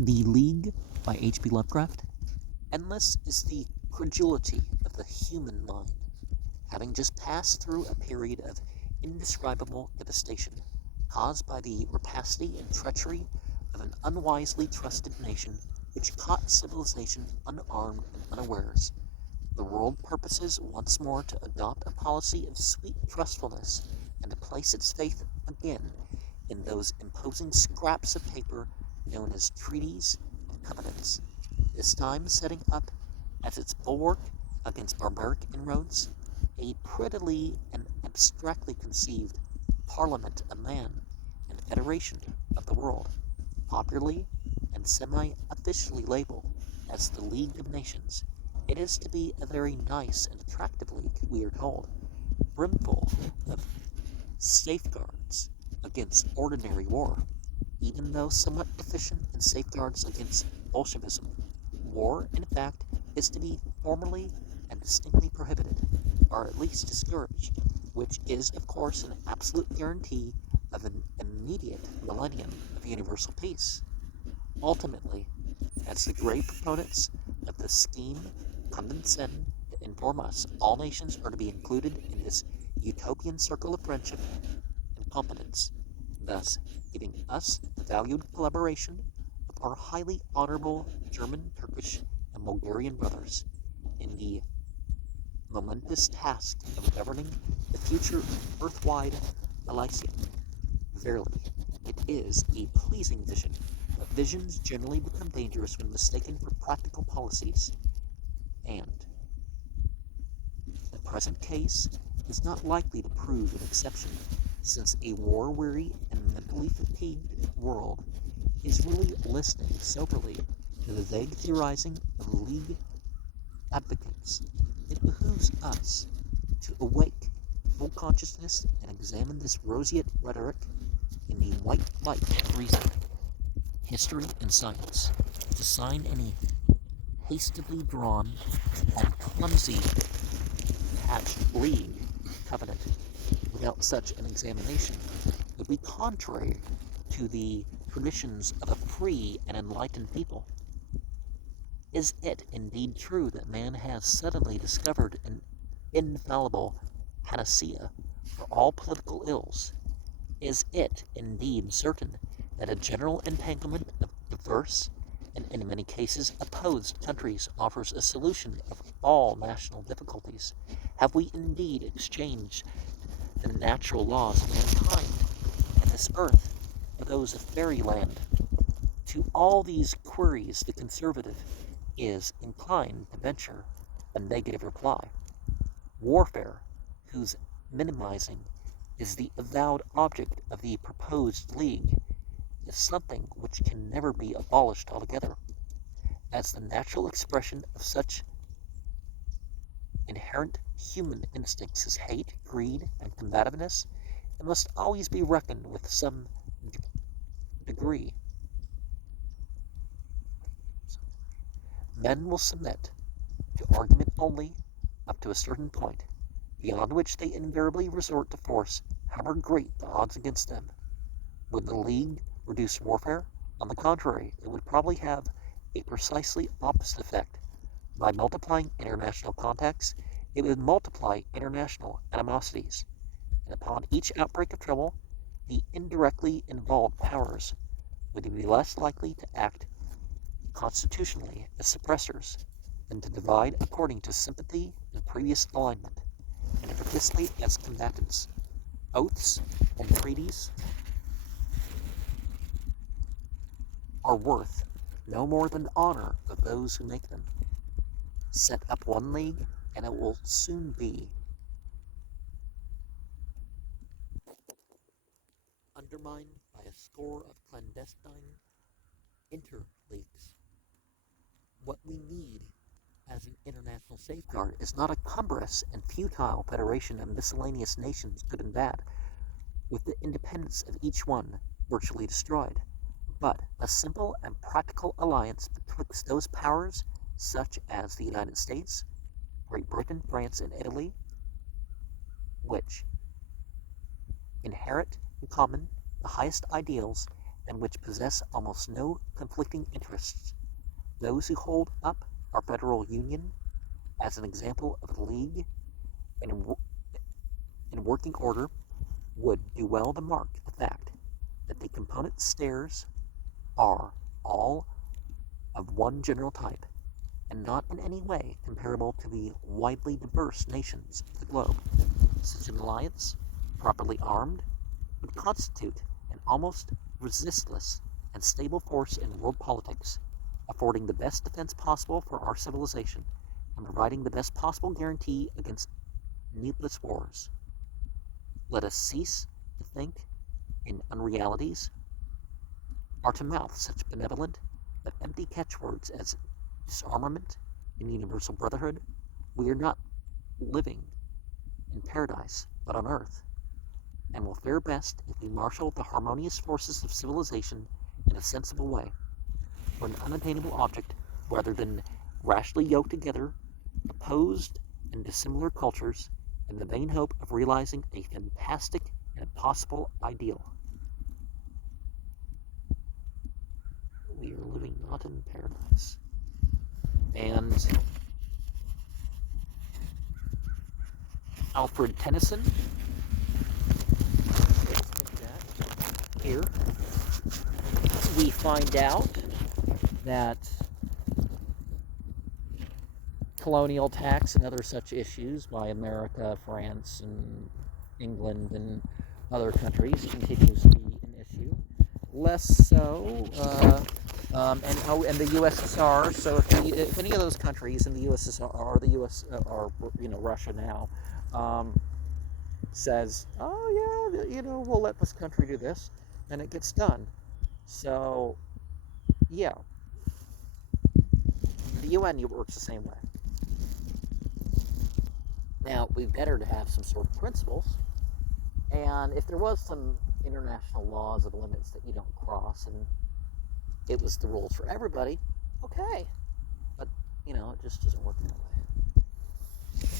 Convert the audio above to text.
The League by H.P. Lovecraft. Endless is the credulity of the human mind, having just passed through a period of indescribable devastation, caused by the rapacity and treachery of an unwisely trusted nation which caught civilization unarmed and unawares. The world purposes once more to adopt a policy of sweet trustfulness and to place its faith again in those imposing scraps of paper known as treaties and covenants, this time setting up as its bulwark against barbaric inroads a prettily and abstractly conceived Parliament of Man and Federation of the World, popularly and semi-officially labeled as the League of Nations. It is to be a very nice and attractive league, we are told, brimful of safeguards against ordinary war, even though somewhat deficient in safeguards against Bolshevism. War, in fact, is to be formally and distinctly prohibited, or at least discouraged, which is, of course, an absolute guarantee of an immediate millennium of universal peace. Ultimately, as the great proponents of the scheme condescend to inform us, all nations are to be included in this utopian circle of friendship and competence, thus giving us the valued collaboration of our highly honorable German, Turkish, and Bulgarian brothers in the momentous task of governing the future earthwide Elysium. Verily, it is a pleasing vision, but visions generally become dangerous when mistaken for practical policies, and the present case is not likely to prove an exception, since a war-weary and mentally fatigued world is really listening soberly to the vague theorizing of League advocates. It behooves us to awake to full consciousness and examine this roseate rhetoric in the white light of reason, history, and science, to sign any hastily drawn and clumsy patched league covenant without such an examination would be contrary to the traditions of a free and enlightened people. Is it indeed true that man has suddenly discovered an infallible panacea for all political ills? Is it indeed certain that a general entanglement of diverse and in many cases opposed countries offers a solution of all national difficulties? Have we indeed exchanged the natural laws of mankind and this earth for those of fairyland? To all these queries the conservative is inclined to venture a negative reply. Warfare, whose minimizing is the avowed object of the proposed league, is something which can never be abolished altogether. As the natural expression of such inherent human instincts as hate, greed, and combativeness, it must always be reckoned with some degree. Men will submit to argument only up to a certain point, beyond which they invariably resort to force, however great the odds against them. Would the League reduce warfare? On the contrary, it would probably have a precisely opposite effect. By multiplying international contacts, it would multiply international animosities, and upon each outbreak of trouble, the indirectly involved powers would be less likely to act constitutionally as suppressors than to divide according to sympathy and previous alignment, and to participate as combatants. Oaths and treaties are worth no more than the honor of those who make them. Set up one league, and it will soon be undermined by a score of clandestine interleagues. What we need as an international safeguard is not a cumbrous and futile federation of miscellaneous nations, good and bad, with the independence of each one virtually destroyed, but a simple and practical alliance betwixt those powers such as the United States, Great Britain, France, and Italy, which inherit in common the highest ideals and which possess almost no conflicting interests. Those who hold up our federal union as an example of a league in working order would do well to mark the fact that the component stairs are all of one general type, and not in any way comparable to the widely diverse nations of the globe. Such an alliance, properly armed, would constitute an almost resistless and stable force in world politics, affording the best defense possible for our civilization and providing the best possible guarantee against needless wars. Let us cease to think in unrealities, or to mouth such benevolent but empty catchwords as disarmament and universal brotherhood. We are not living in paradise, but on earth, and will fare best if we marshal the harmonious forces of civilization in a sensible way, for an unattainable object, rather than rashly yoked together opposed and dissimilar cultures in the vain hope of realizing a fantastic and impossible ideal. We are living not in paradise. And Alfred Tennyson, here, we find out that colonial tax and other such issues by America, France, and England, and other countries continues to be an issue. Less so, and the USSR. So if any of those countries in the USSR or the US or Russia now says, oh yeah, we'll let this country do this, and it gets done. So yeah, the UN works the same way. Now, it would be better to have some sort of principles, and if there was some international laws of limits that you don't cross, and it was the rules for everybody, okay. But, it just doesn't work that way.